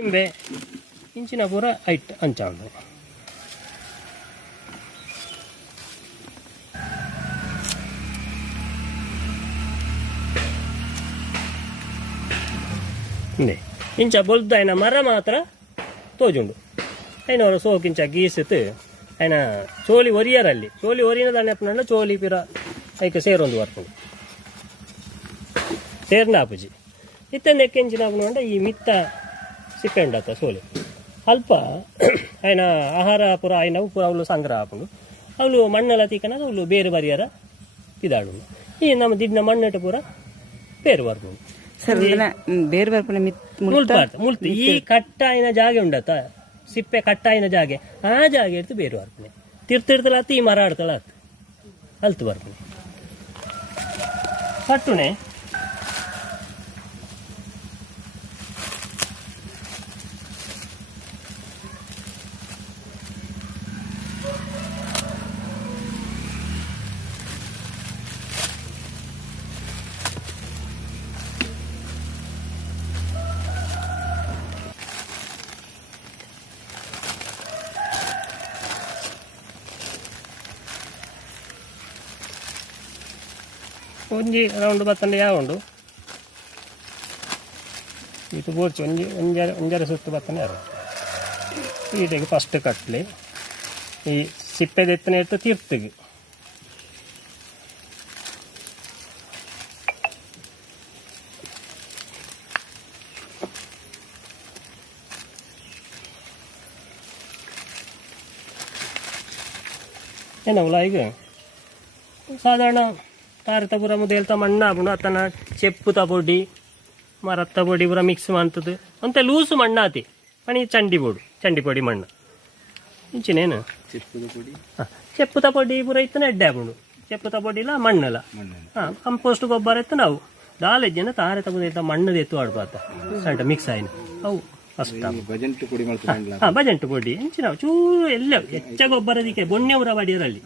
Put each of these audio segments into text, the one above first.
ನಿಂಬೆ ಇಂಚಿನ ಪೂರ ಐಟ್ ಅಂಚಾಂಡು ಇಂಚ ಬೊಲ್ದು ಆಯ್ನ ಮರ ಮಾತ್ರ ತೋಜುಂಡು ಐನವರು ಸೋಕಿಂಚ ಗೀಸಿತು ಆಯ್ನ ಚೋಲಿ ಒರಿಯರಲ್ಲಿ ಚೋಲಿ ಒರಿಯನ ದಾಣೆಪ್ಪನ ಚೋಲಿ ಪಿರ ಐಕೆ ಸೇರೊಂದು ಬರ್ಕೊಂಡು ಸೇರ್ನ ಆಪುಜಿ ಇತ್ತಂದು ಎಕ್ಕೆಂಚಿನ ಆಪುಂಡ ಈ ಮಿತ್ತ ಸಿಪ್ಪೆ ಉಂಡತ್ತ ಸೋಲಿ ಅಲ್ಪ ಆಯ್ನ ಆಹಾರ ಪುರ ಆಯ್ನವು ಪೂರ ಅವಳು ಸಂಗ್ರಹ ಹಾಕೊಂಡು ಅವಳು ಮಣ್ಣೆಲ್ಲ ತೀಕನಾಗ ಅವಳು ಬೇರೆ ಬರಿಯಾರ ಇದಾಡು ಈ ನಮ್ಮ ದಿಡ್ನ ಮಣ್ಣಟ ಪೂರ ಬೇರೆ ಬರ್ಕೊಂಡು ಬೇರೆ ಬರ್ಕೊಂಡು ಮುಳ್ತು ಈ ಕಟ್ಟಾಯಿನ ಜಾಗೆ ಉಂಡತ್ತ ಸಿಪ್ಪೆ ಕಟ್ಟಾಯಿನ ಜಾಗೆ ಆ ಜಾಗೆ ಇಡ್ತು ಬೇರೆ ಬರ್ಪಣೆ ತಿರ್ತಿರ್ತಲ್ಲ ಅತ್ತು ಈ ಮರ ಆಡ್ತಾಳ ಅತ್ತು ಅಲ್ತು ಬರ್ಪಣೆ ಕಟ್ಟುಣೆ ಒಂಜಿ ರೌಂಡ್ ಬತ್ತಂಡೆ ಯಾವುಂಡು ಇದು ಬೋರ್ಚು ಒಂಜರ ಸುತ್ತು ಬತ್ತಂಡೆ ಯಾರು ಈಟೆಗೆ ಫಸ್ಟ್ ಕಟ್ಲಿ ಈ ಸಿಪ್ಪೆದ ಎತ್ತನೆ ಇಟ್ಟು ತೀರ್ತಿಗೆ ಏನವಲ್ಲ ಈಗ ಸಾಧಾರಣ ತಾರತ ಪೂರ ಮುದೇಲ್ತ ಮಣ್ಣ ಆಪುಂಡು ಅತ್ತನ ಚೆಪ್ಪುತ ಪೊಡಿ ಮರತ್ತ ಪೊಡಿ ಪೂರ ಮಿಕ್ಸ್ ಮಾಡ್ತದೆ ಅಂತ ಲೂಸು ಮಣ್ಣ ಆತಿ ಪಣಿ ಚಂಡಿ ಪೊಡಿ ಮಣ್ಣು ಇಂಚಿನೇನು ಚೆಪ್ಪುತ ಪೊಡಿ ಪೂರ ಇತ್ತು ಎಡ್ಡೆ ಆಪುಂಡು ಚೆಪ್ಪುತ ಪೊಡಿಲ ಮಣ್ಣಲ್ಲ ಕಂಪೋಸ್ಟ್ ಗೊಬ್ಬರ ಇತ್ತು ನಾವು ದಾಲೆಜ್ಜನ ತಾರತ ಮುದೇಲ್ತ ಮಣ್ಣದ ಎತ್ತು ಆಡ್ಬಾತ ಸಂಟ ಮಿಕ್ಸ್ ಆಯ್ನ ಅವು ಫಸ್ಟ್ ಬಜೆಂಟು ಪೊಡಿ ಇಂಚಿನ ಚೂರು ಎಲ್ಲ ಹೆಚ್ಚ ಗೊಬ್ಬರದಿಕ್ಕೆ ಬೊಣ್ಣೆ ಊರ ಬಡಿಯರಲ್ಲಿ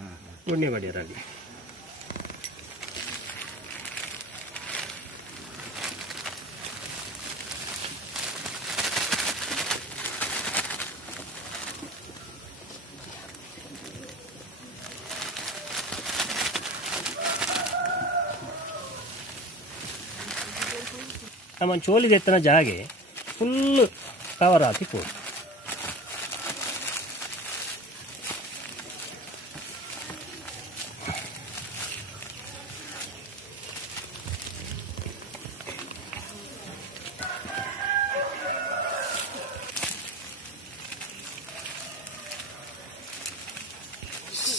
ನಮ್ಮ ಚೋಲಿಗೆ ಎತ್ತನ ಜಾಗೆ ಫುಲ್ ಕವರ್ ಹಾಕಿ ಕೊಡು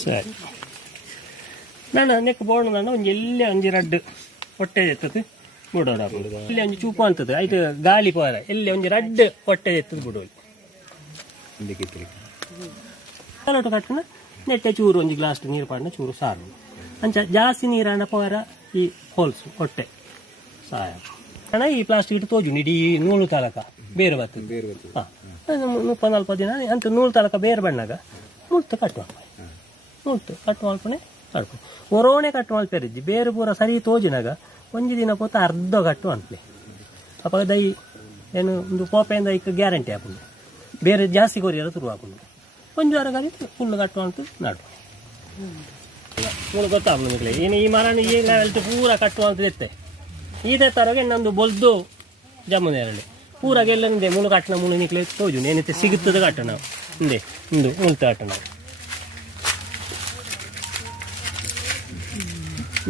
ಸರಿ ನಾನು ನೆಕ್ ಬೋರ್ಡ್ ನಾನು ಒಂದು ಎಲ್ಲೇ ಒಂಜಿ ರಡ್ಡು ಹೊಟ್ಟೆ ಎತ್ತದು ಬಿಡೋಣ ಇಲ್ಲಿ ಒಂಜಿ ಚೂಪು ಅಂತದ್ದು ಆಯ್ತು ಗಾಳಿ ಪೋರ ಎಲ್ಲಿ ಒಂಜಿ ರಡ್ಡು ಹೊಟ್ಟೆ ಎತ್ತದು ಬಿಡೋದು ಕಲೋಟು ಕಟ್ಟಣ ನೆಟ್ಟೆ ಚೂರು ಒಂಜಿ ಗ್ಲಾಸ್ ನೀರು ಪಾಡಿನ ಚೂರು ಸಾರು ಅಂಚ ಜಾಸ್ತಿ ನೀರನ್ನ ಪೋರ ಈ ಹೋಲ್ಸು ಹೊಟ್ಟೆ ಸಾಯ ಅಣ್ಣ ಈ ಪ್ಲಾಸ್ಟಿಕ್ ಇಟ್ಟು ತೋಜು ಇಡೀ ನೂಲು ತಲಕ ಬೇರೆ ಬರ್ತದೆ ಹಾಂ 30-40 ದಿನ ಅಂತ ನೂಲು ತಲಕ ಬೇರೆ ಬಣ್ಣಾಗ ಮುಳ್ತು ಕಟ್ಟು ಮಲ್ಪನೆ ಕಟ್ಕೊ ಒರೋಣೆ ಕಟ್ಟು ಮಲ್ಪೆರಿದ್ದಿ ಬೇರೆ ಪೂರ ಸರಿ ತೋಜಿನಾಗ ಒಂಜಿ ದಿನ ಪೋತ ಅರ್ಧ ಕಟ್ಟು ಅಂತಲೇ ಅಪ್ಪ ದೈ ಏನು ಒಂದು ಕೋಪೆಯಿಂದ ಈಗ ಗ್ಯಾರಂಟಿ ಹಾಕೊಂಡು ಬೇರೆ ಜಾಸ್ತಿ ಕೊರಿಯರ ತುರು ಹಾಕೊಂಡು ಒಂದು ವಾರ ಗಾಡಿ ಫುಲ್ ಕಟ್ಟು ಅಂತ ನಾಡು ಮೂಳು ಗೊತ್ತಾಗ್ಲು ನಿಮಗೆ ಏನು ಈ ಮರ ಈ ಲೆವೆಲ್ಟು ಪೂರ ಕಟ್ಟು ಅಂತ ಇತ್ತೆ ಇದೇ ಥರಗೆ ಇನ್ನೊಂದು ಬೊಲ್ದು ಜಮ್ಮುನೇರಲ್ಲಿ ಪೂರಾಗೆಲ್ಲ ನಿಂದೆ ಮೂಳು ಕಟ್ಟಣ ಮೂಳು ನಿಕ್ಲೆ ತೋಜು ಏನೈತೆ ಸಿಗುತ್ತದೆ ಕಟ್ಟ ನಾವು ಹಿಂದೆ ಇಂದು ಉಳ್ತ ಕಟ್ಟ ನಾವು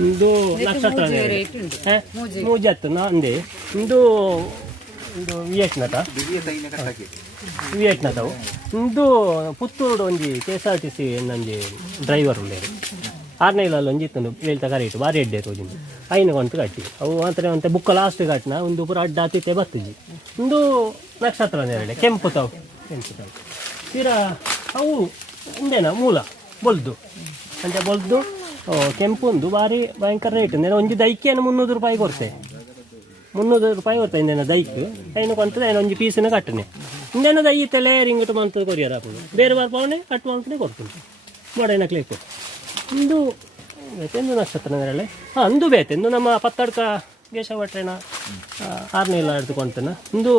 ಇಂದು ನಕ್ಷತ್ರ ಮೂಜತ್ತು ನಂದೆ ಇಂದು ಇಂದು ವಿಯೆಟ್ನಾಥವು ಇಂದು ಪುತ್ತೂರು ಒಂಜಿ KSRTC ನಂಜಿ ಡ್ರೈವರ್ ಉಂಡೇರು 6ನೇ ಇಲ್ಲಲ್ಲಿ ಒಂಜಿ ಇತ್ತು ಹೇಳ್ತಾ ಕರೆಯಿಟ್ಟು ಬಾರಿ ಎಡ್ಡೆ ತೋಜಿಂದು ಐನು ಗಂಟು ಕಟ್ಟಿ ಅವು ಅಂತ ಬುಕ್ಕ ಲಾಸ್ಟ್ ಕಟ್ಟಿನ ಒಂದು ಪೂರ ಅಡ್ಡ ಹತ್ತಿತ್ತೆ ಬತ್ತಜಿ ಇಂದು ನಕ್ಷತ್ರ ನೆರಳೆ ಕೆಂಪು ತಾವು ತೀರ ಅವು ಒಂದೇನ ಮೂಲ ಬೊಲ್ದು ಅಂತ ಬೊಲ್ದು ಕೆಂಪು ಒಂದು ಭಾರಿ ಭಯಂಕರ ರೇಟ್ ಅಂದರೆ ಒಂಜಿ ದೈಕೆಯನ್ನು 300 ರೂಪಾಯಿ ಕೊಡ್ತೆ 300 ರೂಪಾಯಿ ಕೊಡ್ತಾ ಇಂದೇನ ದೈಕ್ ಐನು ಕೊಂತದೆ ಐನು ಒಂಜಿ ಪೀಸಿನ ಕಟ್ಟನೆ ಇಂದೇನ ದೈತೆ ಲೇರಿಂಗ್ ಇಟ್ಟು ಮಂತದ ಕೊರಿಯರ್ ಹಾಕೊಂಡು ಬೇರೆ ಬರ್ಪವನೆ ಕಟ್ಟು ಅಂತಲೇ ಕೊಡ್ತೀನಿ ಮೊಡೇನ ಕ್ಲೇಕು ಇಂದು ಬೇತೆ ನಕ್ಷತ್ರ ನೆರಳೆ ಹಾಂ ಅಂದು ಬೇತೆ ಇಂದು ನಮ್ಮ ಪತ್ತಡ್ಕ ಗೇಶ ಭಟ್ರೇನ ಆರನೇ ಇಲ್ಲ ಹಿಡ್ದುಕೊಂತನ ಒಂದು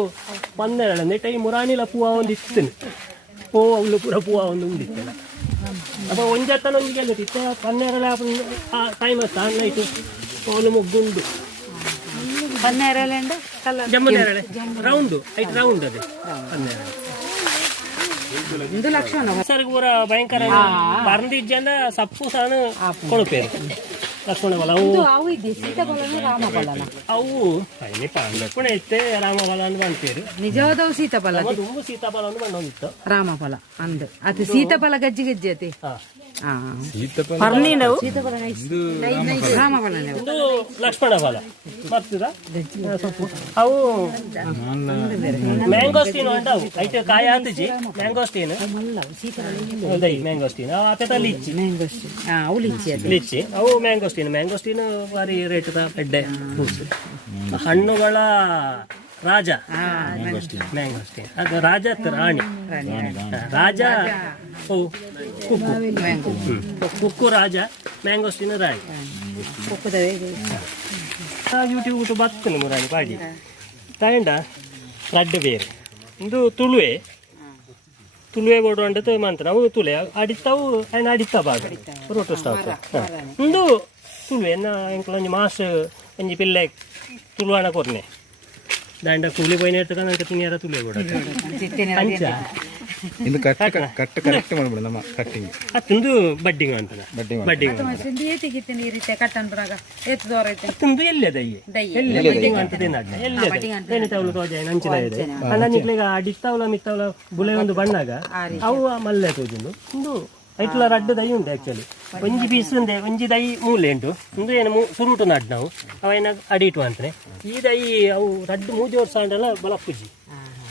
12 ಟೈಮ್ ರಾಣಿಲ ಪೂವ ಒಂದು ಇತ್ತೇನೆ ಓ ಅವಳು ಪೂರ ಪೂವ ಒಂದು ಉಂಡಿತ್ತೇನೆ ಅಪ್ಪ ಒಂಜತ್ತನ ಒಂದಿಗೆ ಇತ್ತೆ 12 ಟೈಮ್ ಅತ್ತ ನೈಟು ಅವಳು ಮುಗ್ಗುಂಡು ಜಮ್ಮನೇರಳೆ ರೌಂಡು ಐಟ್ ರೌಂಡ್ ಅದೇ 12 ಸರ್ಗೆ ಪೂರ ಭಯಂಕರ ಬರ್ದಿಜ್ಜಂದ ಸಪ್ಪು ಸಾನು ಕೊಡುಪೇರು ಲಕ್ಷ್ಮಣ ಫಲ ಅವು ಲಕ್ಷ್ಮಣ ಇತ್ತೆ ರಾಮಫಲ ಅಂತ ಬಂತೇರು ನಿಜವಾದವು ಸೀತಾಫಲ ತುಂಬ ಸೀತಾಫಲ ಅಂತ ಬಂದೊಂದಿತ್ತು ರಾಮಫಲ ಅಂದ್ ಅದು ಸೀತಾಫಲ ಗಜ್ಜಿ ಗಜ್ಜಿ ಅತಿ ಒಂದು ಲಕ್ಷ್ಮಣ ಫಲ ಬರ್ತದ ಅವು ಮ್ಯಾಂಗೋಸ್ಟೀನ್ ಅಂಟಾವು ಐಟೆ ಕಾಯಿ ಆತಜಿ ಮ್ಯಾಂಗೋಸ್ಟೀನ್ ದೈ ಮ್ಯಾಂಗೋಸ್ಟೀನ್ ಅವು ಆತ ಲಿಚ್ಚಿ ಅವು ಲಿಚ್ಚಿ ಲಿಚ್ಚಿ ಅವು ಮ್ಯಾಂಗೋಸ್ಟೀನ್ ಭಾರಿ ರೇಟ್ ಬೆಡ್ಡೆ ಫ್ರೂಟ್ಸ್ ಹಣ್ಣುಗಳ ರಾಜ ಮ್ಯಾಂಗೋಸ್ಟೀನ್ ಅದು ರಾಜ ರಾಣಿ ರಾಜ ಕುಕ್ಕು ರಾಜ ಮ್ಯಾಂಗೋಸ್ಟೀನ್ ರಾಣಿ ಯೂಟ್ಯೂಬ್ ಬರ್ತೇನೆ ಮುರಾಣಿ ಪಾಡಿ ತಾಯಂಡ ರಡ್ಡು ಬೇರೆ ಇದು ತುಳುವೆ ಬೋರ್ಡು ಅಂಡದು ಮಂತ್ರ ಅವು ತುಳೆ ಅಡಿತಾವು ಆಯ್ನ ಅಡಿತಾ ಭಾಗ ರೋಟು ಸ್ಟಾಪ್ ಒಂದು ತುಳುವೆ ಒಂಜಿ ಮಾಸ್ ಒಂಜಿ ಪಿಲ್ಲೆ ತುಳುವಾಣ ಕೊರ್ನೆ ದಾಂಡ ಕೂಲಿ ಪೋಯಿನ ಇರ್ತಕ್ಕ ನನಗೆ ತುಣಿಯಾರ ತುಳುವೆ ಬೋರ್ಡು ಇದು ಕಟ್ ಕರೆಕ್ಟ್ ಮಾಡ್ಬಿಡು ನಮ್ಮ ಕಟ್ಟಿಂಗ್ ಅತ್ತೊಂದು ಬಡ್ಡಿಂಗ್ ಅಂತದ ಬಡ್ಡಿಂಗ್ ಅತ್ತೊಂದು ಎಲ್ಲೇ ಎಲ್ಲೇ ಬಡ್ಡಿಂಗ್ ಅಂತದೇ ನಾಡ ಎಲ್ಲೇ ತವಲು ತೋಜ ನಂಚಿನ ಇದೆ ಅಣ್ಣನಿಕ್ಲಿಗ ಅಡಿತಾವಲ ಮಿತ್ತಾವಲ ಬುಲೆ ಒಂದು ಬಣ್ಣಾಗ ಅವು ಮಲ್ಲೆ ತೋಜುಂಡು ಒಂದು ಐಟ್ಲ ರಡ್ಡು ದೈ ಉಂಟು ಆಕ್ಚುಲಿ ಒಂಜಿ ಪೀಸ್ ಉಂದೆ ಒಂಜಿ ದೈ ಮೂಲೆ ಉಂಟು ಒಂದು ಏನು ಸುರುಟು ನಾಡ್ ನಾವು ಅವೇನ ಅಡಿಟು ಅಂತಾನೆ ಈ ದೈ ಅವು ರಡ್ಡು 3 ವರ್ಷ ಅಂಡಲ್ಲ ಬಲಪ್ಪುಜಿ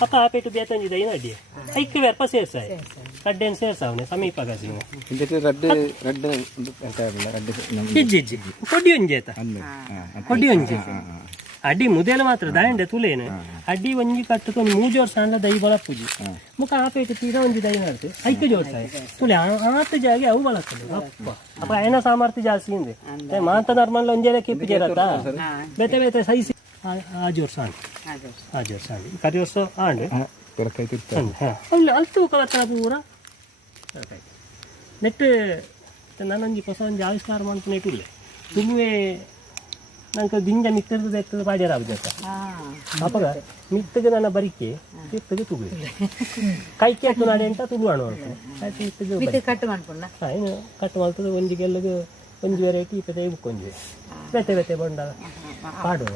ಅಪ್ಪ ಆಪೇಟು ಬೇತಂಜಿ ದೈ ನಡಿ ಐಕ್ಯ ವ್ಯಾಪ ಸೇರ್ಸಾಯ್ ರಡ್ಡೇನು ಸೇರ್ಸಾವನೆ ಸಮೀಪ ಗಸಿ ಇಜ್ಜಿ ಕೊಡ್ಡಿ ಒಂಜಿ ಆಯ್ತಾ ಕೊಡ್ಡಿ ಒಂಜಿ ಅಡ್ಡಿ ಮುದೇಲು ಮಾತ್ರ ದಾಂಡೆ ತುಲೇನು ಅಡ್ಡಿ ಒಂಜಿ ಕಟ್ಟುಕೊಂಡು 3 ವರ್ಷ ಅಂಡ ದೈ ಬಲಪ್ಪುಜಿ ಮುಖ ಆಪೇಟು ತೀರಾ ಒಂಜಿ ದೈ ನಡ್ತು ಐಕ್ಯ ಜೋಡ್ಸಾಯ್ ತುಲೆ ಆತ ಜಾಗಿ ಅವು ಬಳಸ್ತದೆ ಅಪ್ಪ ಅಪ್ಪ ಏನ ಸಾಮರ್ಥ್ಯ ಜಾಸ್ತಿ ಇಂದೆ ಮಾಂತ ನರ್ಮಲ್ ಒಂಜೇನ ಕಿಪ್ಪು ಜೇರತ್ತ ಬೇತೆ ಬೇತೆ ಸೈಸಿ ಆಜು ವರ್ಷ ಕರಿ ವರ್ಷ ಆಂಡು ಅಲ್ತು ಕಲತ್ತನ ಪೂರ ನೆಟ್ಟು ನಾನೊಂಜಿ ಹೊಸ ಒಂಜಿ ಆವಿಷ್ಕಾರ ಮಾಡ್ಕೊಂಡು ಇಟ್ಟಿಲ್ಲ ತುಳುವೆ ನಂಗೆ ದಿಂಜ ಮಿತ್ತದ ಎತ್ತದ ಪಾಡ್ಯಾರ ಆಗುತ್ತ ಅಪ್ಪಗ ಮಿತ್ತಗೆ ನನ್ನ ಬರಿಕೆ ಮಿತ್ತಗೆ ತುಳು ಕೈಕೆ ಎತ್ತು ನಾಡೆ ಅಂತ ತುಳು ಹಣ್ಣು ಮಾಡ್ಕೊಂಡು ಕಟ್ಟು ಮಾಡ್ತದೆ ಒಂಜಿ ಗೆಲ್ಲದು ಒಂಜಿ ವೆರೈಟಿ ಇಪ್ಪತ್ತೈ ಬುಕ್ಕೊಂಜಿ ಬೇತೆ ಬೇತೆ ಬಂಡ ಪಾಡುವ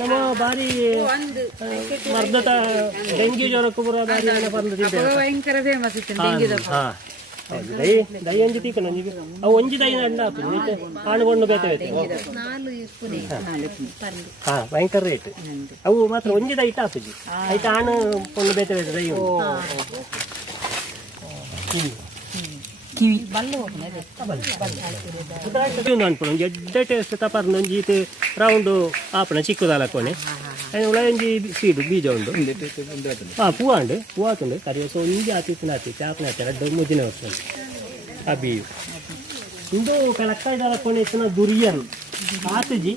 ನಮ್ಮ ಬಾರಿ ಮರ್ದತ ಡೆಂಗ್ಯೂ ಜ್ವರಕ್ಕೂ ಪೂರ ಬಾರಿ ದೈ ಒಂಜಿ ತೀಕ ಅವು ಒಂಜಿ ದೈ ಅಂಡ ಆಣುಗೊಂಡು ಬೇತೆ ಬೇತೆ ಭಯಂಕರ ರೇಟ್ ಅವು ಮಾತ್ರ ಒಂಜಿ ದೈ ಆಪುಜಿ ಆಯ್ತು ಆಣು ಕೊಂಡು ಬೇತೆ ಬೇತೆ ದೈ ಅನ್ಪುಣ ಎಡ್ಡೆ ಟೇಸ್ಟ್ ತಪರ್ನ ಒಂಜಿ ಈತೆ ರೌಂಡು ಆಪಣ ಚಿಕ್ಕದಾಲಕ್ಕೋಣೆ ಒಂಜಿ ಸೀಡು ಬೀಜ ಉಂಡು ಪೂ ಅಂಡು ಪೂ ಆತುಂಡು ಕರಿ ವರ್ಷ ಒಂಜಿ ಆತಿತ್ತಿನ ಆತಿತ್ತು ಆಪಣ ಆಚಾರ ಮುದ್ದಿನ ವರ್ಷ ಆ ಬೀಜು ಇಂದು ಕಲಕ್ಕಾಯ್ದಾಲಕ್ಕೋಣೆ ಇತ್ತಿನ ದುರಿಯನ್ ಆತುಜಿ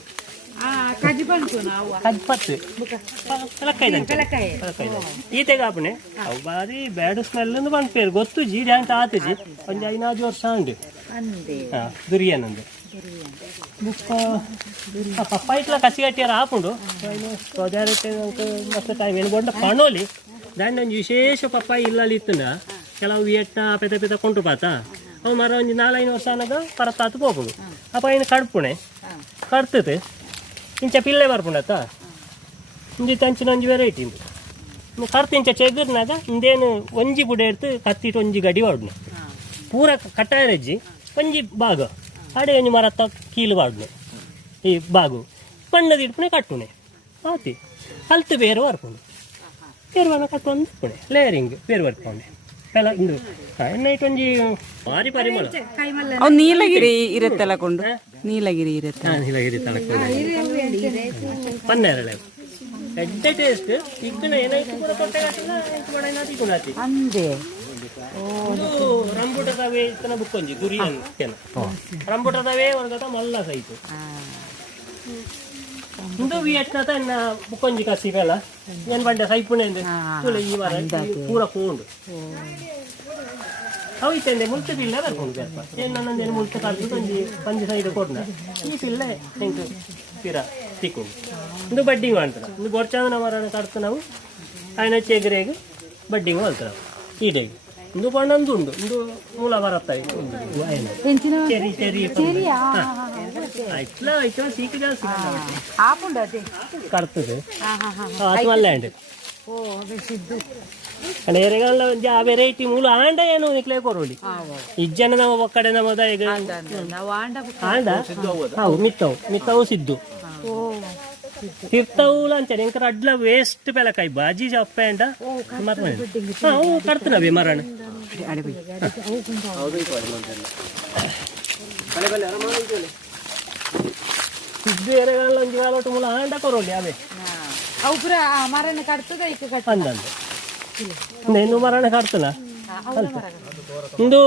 ಈತೆಗ ಆಪಣೆ ಅವು ಬಾರಿ ಬ್ಯಾಡ್ ಸ್ಮೆಲ್ ಬಂದ್ಪೇರು ಗೊತ್ತು ಜಿ ಡ್ಯಾಂಟ್ ಆತಜಿ ಒಂಜಿ 5-6 ವರ್ಷ ಉಂಡು ದುರಿಯನ್ ಒಂದು ಬುಕ್ಕ ಪಪ್ಪ ಇಟ್ಲ ಕಸಿಗಟ್ಟಿಯಾರ ಆಪುಂಡು ಪ್ರೊಜಾರಿಟಿ ಮಸ್ತ್ ಟೈಮ್ ಏನು ಬಂಡ ಪಣೋಲಿ ದಾಂಡ ಒಂಜಿ ವಿಶೇಷ ಪಪ್ಪಾಯಿ ಇಲ್ಲಲ್ಲಿ ಇತ್ತಂಡ ಕೆಲವು ಎಟ್ಟ ಪೆತ ಪೆತ ಕೊಂಡು ಪಾತ ಅವು ಮರ ಒಂಜಿ 4-5 ವರ್ಷ ಅನ್ನಗ ಪರತ್ತಾತು ಹೋಗುದು ಅಪ್ಪ ಏನು ಕಡ್ಪುಣೆ ಕಡ್ತತೆ ಇಂಚ ಪಿಲ್ಲೆ ಬರ್ಪುಂಡತ್ತ ಇಂಜಿ ತಂಚಿನ ಒಂಜಿ ವೆರೈಟಿ ಉಂಟು ಕರ್ತು ಇಂಚ ಚೆಗರ್ನಾಗ ಇಂದೇನು ಒಂಜಿ ಬುಡ ಎಡ್ತು ಕತ್ತಿಟ್ಟು ಒಂಜಿ ಗಡಿ ವಾಡ್ನು ಪೂರ ಕಟ್ಟಾಯರಜ್ಜಿ ಒಂಜಿ ಭಾಗ ಅಡೆ ಒಂಜಿ ಮರತ್ತ ಕೀಲು ವಾಡ್ನು ಈ ಬಾಗು ಬಣ್ಣದ ಇಡ್ಪುಣೆ ಕಟ್ಟುಣೆ ಆತಿ ಅಲ್ತು ಬೇರೆ ಬರ್ಪುಂಡು ಬೇರೆ ಬಣ್ಣ ಕಟ್ಟುಕೊಂಡು ಇಟ್ಪುಣೆ ಲೇಯರಿಂಗ್ ಬೇರೆ ಬರ್ಪುಂಡೆ ಎಲ್ಲ ಇಂದು ನೈಟ್ ಒಂಜಿ ಭಾರಿ ಪರಿಮಳ ಅವು ನೀಲಗಿರಿ ಇರುತ್ತಲ್ಲ ಕೊಂಡು ನೀಲಗಿರಿ ಇರುತ್ತೆ ನೀಲಗಿರಿ ತಳಕೊಂಡು ಪನ್ನೆರಳೆ ಎಡ್ಡೆ ಟೇಸ್ಟ್ ಇಕ್ಕನ ಏನಾಯ್ತು ಕೂಡ ಕೊಟ್ಟೆ ಅಂದೆ ರಂಬುಟದವೇ ಇತ್ತನ ಬುಕ್ಕೊಂಜಿ ದುರಿಯನ್ ರಂಬುಟದವೇ ಒಂದು ಮಲ್ಲ ಸೈತು ಇಂದು ವಿಯೆಟ್ನಾದ ಬುಕ್ಕೊಂಜಿ ಕಸಿ ಬೇಲ ಏನು ಬಂಡೆ ಸೈಪುಣೆ ತುಲೆ ಈ ವಾರ ಪೂರ ಪೋಂಡು ಅವು ಇತ್ತಂದೆ ಮುಲ್ತ ಪಿಲ್ಲ ಬರ್ಕೊಂಡು ಬೇರ್ಪ ಏನು ನನ್ನಂದೇನು ಮುಲ್ತ ಕಲ್ತು ಒಂಜಿ ಪಂಜಿ ಸೈಡ್ ಕೊಡ್ನ ಈ ಪಿಲ್ಲ ಹೆಂಗೆ ತೀರ ತಿಕ್ಕೊಂಡು ಇಂದು ಬಡ್ಡಿಂಗ್ ಮಾಡ್ತಾರೆ ಇಂದು ಗೊರ್ಚಾಂದನ ಮರಣ ಕಡ್ತು ನಾವು ఆయన చెగరేగు బడ్డింగ్ వెళ్తారు ఈడేగు ఇందు పండు ఉండు ఇందు మూల వరతాయి ఆయన చెరి చెరి ఇట్లా ఇట్లా సీకుగా కడుతుంది అది మళ్ళీ అండి అంటే ఎరగాళ్ళ ఆ వెరైటీ ಮೂಲ ಆಂಡ ಏನು ನಿಕ್ಲೇ ಕೊರೋಡಿ ಇಜ್ಜನ ನಾವು ಒಕ್ಕಡೆ ನಮ್ಮದ ಈಗ ಆಂಡ ಹೌದು ಮಿತ್ತವು ಸಿದ್ದು ತಿರ್ತಾವುಲ ಅಂತಾನೆ ಇಂಕರ ಅಡ್ಲ ವೇಸ್ಟ್ ಬೆಲಕಾಯಿ ಬಾಜಿ ಜಪ್ಪ ಅಂಡ ಮರಣ ಅವು ಕಡ್ತನವೆ ಮರಣ ಸಿದ್ದು ಎರೆಗಾಲ ಒಂಜಿ ಕಾಲೋಟು ಮೂಲ ಆಂಡ ಕೊರೋಲಿ ಅವೇ ಅವು ಪುರ ಮರಣ ಕಟ್ತದ ಇಕ್ಕೆ ಕಟ್ಟ ಅಂದಂದು నేను ಮರಣ ಕಡ್ತನ ಇಂದು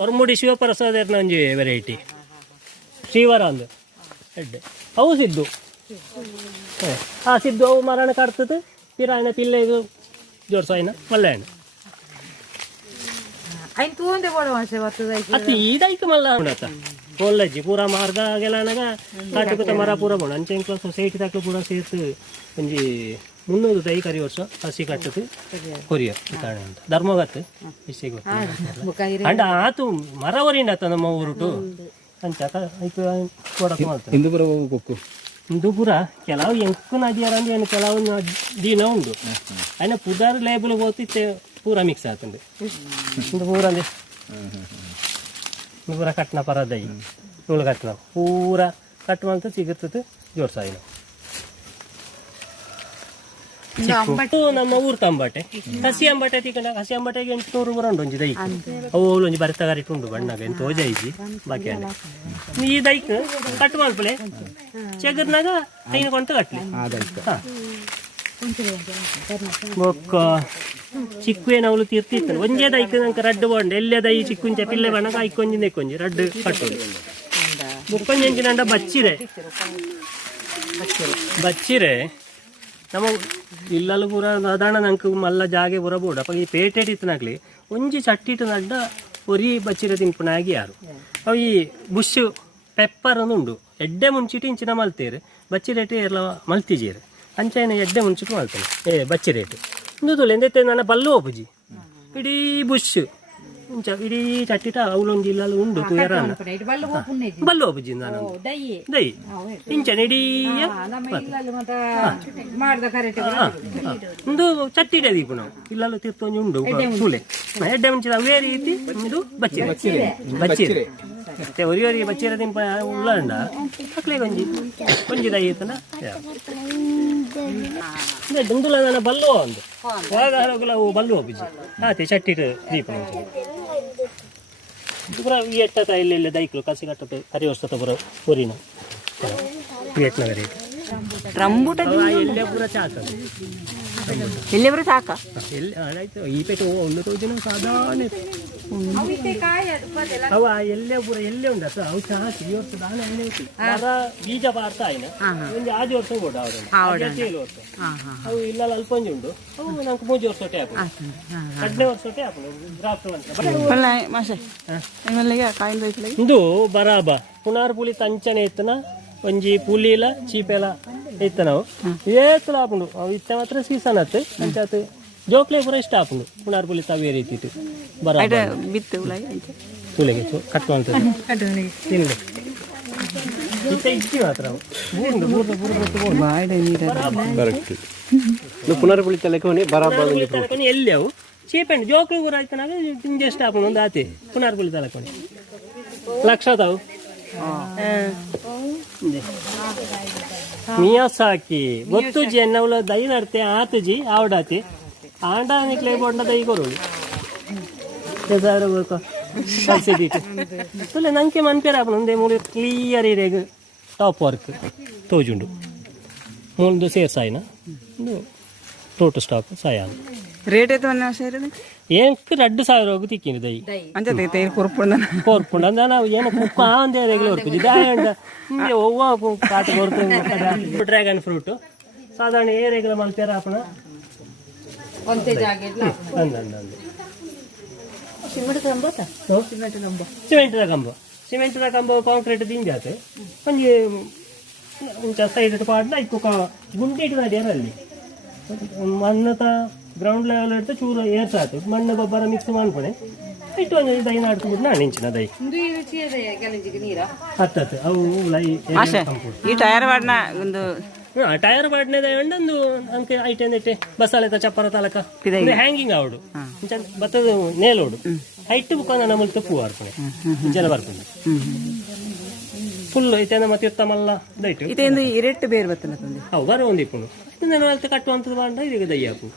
ಹೊರಮುಡಿ ಶಿವಪ್ರಸಾದ ನಂಜಿ ವೆರೈಟಿ ಶ್ರೀವರ ಅಂದು ಎಡ್ಡೆ ಅವು ಸಿದ್ದು ಆ ಸಿದ್ದು ಅವು ಮರಣ ಕಟ್ತದ ಪಿರಾಯಣ ಪಿಲ್ಲೆಗು ಜೋಡ್ಸಾಯನ ಮಲ್ಲಾಯಣ ಐನ್ ತೂಂದೆ ಬೋಡವಂಸೆ ಬರ್ತದ ಅತಿ ಈದೈಕ ಮಲ್ಲ ಉಂಡತ ಕೋಲ್ಲಜ್ಜಿ ಪೂರ ಮಾರ್ಗ ಗೆಲಾನಗ ಕಾಟುಕತ ಮರ ಪೂರ ಬೋಣ ಅಂಚೆಂಕ ಸೊಸೈಟಿ ತಕ್ಕ ಪೂರ ಸೇರ್ತು ಒಂಜಿ 300 ದೈ ಕರಿ ವರ್ಷ ಹಸಿ ಕಟ್ಟದು ಕೊರಿಯ ಅಂತ ಧರ್ಮಗತ್ತು ಇಷ್ಟೇ ಅಂಡ ಆತು ಮರ ಒರಿಂಡತ್ತ ನಮ್ಮ ಊರುಟು ಅಂಚಾಕ ಕೊಡಕ್ಕೆ ಮಾಡ್ತಾರೆ ಹಿಂದೂಪುರ ಕೊಕ್ಕು ಹಿಂದೂಪುರ ಕೆಲವು ಎಂಕು ನದಿಯಾರ ಅಂದ್ರೆ ಏನು ಕೆಲವು ದಿನ ಉಂಡು అయినా ಪುದಾರ್ ಲೇಬಲ್ ಹೋಗ್ತಿತ್ತೆ ಪೂರ ಮಿಕ್ಸ್ ಆಗ್ತಂಡೆ ಹಿಂದೂಪುರ ಅಂದ್ರೆ ಹಿಂದೂಪುರ ಕಟ್ನ ಪರದೈ ಇವಳು ಕಟ್ನ ಪೂರ ಕಟ್ಟುವಂತ ಸಿಗುತ್ತದೆ ಜೋಡ್ಸಾಯಿ ನಮ್ಮ ಊರು ತಂಬಾಟೆ ಹಸಿ ಅಂಬಾಟೆ ತಿಕ್ಕಂಡ ಹಸಿ ಅಂಬಾಟೆಗೆ 800 ಬರಂಡು ಒಂಜಿ ದೈಕ್ ಅವು ಒಂಜಿ ಬರ್ತಗಾರಿಟ್ಟು ಉಂಡು ಬಣ್ಣಗ ಎಂತ ಓಜ ಐಜಿ ಬಾಕಿ ಅಣ್ಣ ಈ ದೈಕ್ ಕಟ್ ಮಾಡ್ಪಲೆ ಚೆಗರ್ನಾಗ ಐನ ಕೊಂತ ಕಟ್ಲಿ ಬೊಕ್ಕ ಚಿಕ್ಕು ಏನವಳು ತೀರ್ತಿತ್ತು ಒಂಜೇ ದೈಕ್ ನಂಗೆ ರಡ್ಡು ಬಂಡು ಎಲ್ಲೇ ದೈ ಚಿಕ್ಕುಂಚೆ ಪಿಲ್ಲೆ ಬಣ್ಣಗ ಐಕೊಂಜಿ ನೆಕ್ಕೊಂಜಿ ರಡ್ಡು ಕಟ್ಟೋದು ಬುಕ್ಕೊಂಜಿ ಎಂಚಿನಂಡ ಬಚ್ಚಿರೆ ನಮ್ಮ ಇಲ್ಲಲು ಪೂರ ಸಾಧಾರಣ ನಂಗೆ ಮಲ್ಲ ಜಾಗೆ ಪೂರ ಬೋಡ ಅಪ್ಪ ಈ ಪೇಟೆ ಇತ್ತನಾಗ್ಲಿ ಒಂಜಿ ಚಟ್ಟಿಟ್ಟು ನಡ್ಡ ಒರಿ ಬಚ್ಚಿರ ತಿನ್ಪುನಾಗಿ ಯಾರು ಅವು ಈ ಬುಷ್ ಪೆಪ್ಪರ್ ಉಂಡು ಎಡ್ಡೆ ಮುಂಚಿಟ್ಟು ಇಂಚಿನ ಮಲ್ತೇರು ಬಚ್ಚಿರೇಟು ಎಲ್ಲ ಮಲ್ತಿಜೀರು ಅಂಚೆನ ಎಡ್ಡೆ ಮುಂಚಿಟ್ಟು ಮಲ್ತೇನೆ ಬಚ್ಚಿರೇಟು ಇಂದು ತುಳು ಎಂದೈತೆ ನನ್ನ ಬಲ್ಲು ಒಪ್ಪುಜಿ ಇಡೀ ಬುಷ್ ಇಂಚ ಇಡೀ ಚಟ್ಟಿಟ ಅವಳೊಂದು ಇಲ್ಲಲು ಉಂಡು ತುಯರ ಬಲ್ಲು ಒಪ್ಪುಜಿ ನಾನು ದೈ ಇಂಚನ ಇಡೀ ಒಂದು ಚಟ್ಟಿಡೆ ದೀಪು ನಾವು ಇಲ್ಲಲು ತಿರ್ತೊಂಜಿ ಉಂಡು ತುಳೆ ಎಡ್ಡೆ ಮುಂಚಿದ ಅವೇ ರೀತಿ ಇದು ಬಚ್ಚಿರೆ ಮತ್ತೆ ಒರಿ ಬಚ್ಚಿರ ತಿಂಪ ಉಳ್ಳಂಡ ಮಕ್ಳಿಗೆ ಒಂಜಿ ದೈ ಇತ್ತನ ದುಂದುಲ ನನ್ನ ಬಲ್ಲು ಒಂದು ಹೋಗಲ ಬಲ್ಲು ಒಪ್ಪಿಜಿ ಆತೆ ಚಟ್ಟಿಟ್ಟು ದೀಪ ಪೂರ ಎಟ್ಟತ ಇಲ್ಲೆಲ್ಲ ದೈಕ್ಲು ಕಸಿ ಕಟ್ಟದ ಕರಿ ವರ್ಷದ ಪೂರ ಊರಿನ ವಿಯೆಟ್ನಾಂ ರೇಟ್ ಎಲ್ಲೇ ಪೂರ ಚಾಕ ಎಲ್ಲೇ ಪೂರ ಚಾಕ ಎಲ್ಲಿ ಆಯ್ತು ಈ ಪೇಟೆ ಒಂದು ತೋಜಿನ ಸಾಧಾರಣ ಅವ ಎಲ್ಲೇ ಪೂರ ಎಲ್ಲೇ ಉಂಡ ಅವು ಚಾಕಿ ಈ ವರ್ಷ ದಾನ ಮರ ಬೀಜ ಪಾರ್ತಾ ಆಯ್ನ ಒಂದು 5 ವರ್ಷ ಕೊಡ ಅವರು 7 ವರ್ಷ ಅವು ಇಲ್ಲ ಅಲ್ಪ ಒಂಜಿ ಉಂಡು ಅವು ನಂಗೆ 3 ವರ್ಷ ಹೊಟ್ಟೆ ಹಾಕು 15 ವರ್ಷ ಹೊಟ್ಟೆ ಹಾಕು ಗ್ರಾಫ್ಟ್ ಇದು ಬರಾಬ ಪುನಾರ್ ಪುಲಿ ತಂಚನೆ ಇತ್ತನ ಒಂಜಿ ಪುಲಿಲ ಚೀಪೆಲ ಇತ್ತ ನಾವು ಏತಲ ಹಾಕೊಂಡು ಅವು ಇತ್ತ ಮಾತ್ರ ಸೀಸನ್ ಆತು ಅಂಚಾತು ಜೋಕ್ಲೆ ಪೂರ ಇಷ್ಟ ಹಾಕೊಂಡು ಪುನಾರ್ ಪುಲಿ ತವೇ ರೀತಿ ಬರಾಬ ತುಲೆಗೆ ಕಟ್ಟು ಅಂತ ತಿಂದು ಇತ್ತ ಇಚ್ಚಿ ಮಾತ್ರ ಪುನರ್ ಪುಳಿ ತಲೆಕೋನಿ ಬರಾಬರ್ ಎಲ್ಲಿ ಅವು ಚೀಪೆಂಡು ಜೋಕ್ಲೆ ಪೂರ ಆಯ್ತನಾಗ ಇಂಜೆಸ್ಟ್ ಹಾಕೊಂಡು ಒಂದು ಆತಿ ಪುನಾರ್ ಪುಲಿ ತಲೆಕೋನಿ ಲಕ್ಷ ತಾವು ಮಿಯಾಸಾಕಿ ಗೊತ್ತುಜಿ ಎನ್ನವಳ ದೈ ನಡ್ತೆ ಆತುಜಿ ಆವಡಾತಿ ಆಂಡ ನಿಕ್ಲೆ ಬೊಂಡ ದೈ ಕೊರು ಕಲ್ಸಿದೀತು ನಂಗೆ ಮನ್ಪೇರ ಹಾಕೊಂಡು ಒಂದೇ ಮೂರು ಕ್ಲಿಯರ್ ಇರೇಗ ಟಾಪ್ ವರ್ಕ್ ತೋಜುಂಡು ಮೂಲ್ದು ಸೇರ್ಸಾಯಿನ ಟೋಟು ಸ್ಟಾಕ್ ಸಾಯಾನು ರೇಟ್ ಐತೆ ಒಂದು ವರ್ಷ ಇರೋದು ಏನಕ್ಕೆ 2,000 ಹೋಗಿ ತಿಕ್ಕಿನಿ ದೈ ಅಂಚದೆ ತೇರು ಕೊರ್ಪುಂಡ ಕೋರ್ಪುಂಡು ಅಂದ್ರೆ ನಾವು ಏನು ಕುಕ್ಕ ಒಂದೇ ರೆಗ್ಯುಲರ್ ಹೊರ್ಕಿದ್ವಿ ದಾಯಂಡ ಹಿಂಗೆ ಒವ್ವ ಕಾಟ ಕೊಡ್ತು ಡ್ರ್ಯಾಗನ್ ಫ್ರೂಟು ಸಾಧಾರಣ ಏ ರೆಗ್ಯುಲರ್ ಮಾಡ್ತಾರ ಆಪಣ ಸಿಮೆಂಟ್ದ ಕಂಬ ಕಾಂಕ್ರೀಟ್ ದಿಂಜಾತೆ ಒಂಜಿ ಇಂಚ ಸೈಡ್ ಪಾಡ್ಲ ಇಕ್ಕು ಗುಂಡಿ ಇಟ್ಟು ನಡಿಯರಲ್ಲಿ ಮಣ್ಣತ ಗ್ರೌಂಡ್ ಲೆವೆಲ್ ಇಟ್ಟು ಚೂರು ಏರ್ಸಾತು ಮಣ್ಣು ಗೊಬ್ಬರ ಮಿಕ್ಸ್ ಮಾಡ್ಕೊಣೆ ಇಟ್ಟು ಒಂದು ದೈ ನಾಡ್ಕೊಂಡ್ಬಿಟ್ಟು ನಾನು ಇಂಚಿನ ದೈ ಹತ್ತತ್ತು ಅವು ಈ ಟೈರ್ ವಾಡ್ನ ಒಂದು ಟೈರ್ ಬಾಡ್ನೆದ ಒಂದು ಅಂಕೆ ಐಟೆ ಬಸಾಲೆತ ಚಪ್ಪರ ತಲಕ ಹ್ಯಾಂಗಿಂಗ್ ಆವಡು ಬತ್ತದ ನೇಲೋಡು ಹೈಟ್ ಬುಕ್ಕ ನನ್ನ ಮುಲ್ತ ಪೂ ಆರ್ಪಣೆ ಜನ ಬರ್ಕೊಂಡು ಫುಲ್ ಐತೆ ಮತ್ತೆ ಉತ್ತಮಲ್ಲ ದೈಟು ಇದೊಂದು ಇರೆಟ್ಟು ಬೇರೆ ಬರ್ತಲ್ಲ ತಂದೆ ಅವು ಬರೋ ಒಂದು ಇಪ್ಪುಂಡು ನಾನು ಅಲ್ತ ಕಟ್ಟುವಂಥದ್ದು ಬಾಂಡ ಇದೀಗ ದಯ್ಯಾಪು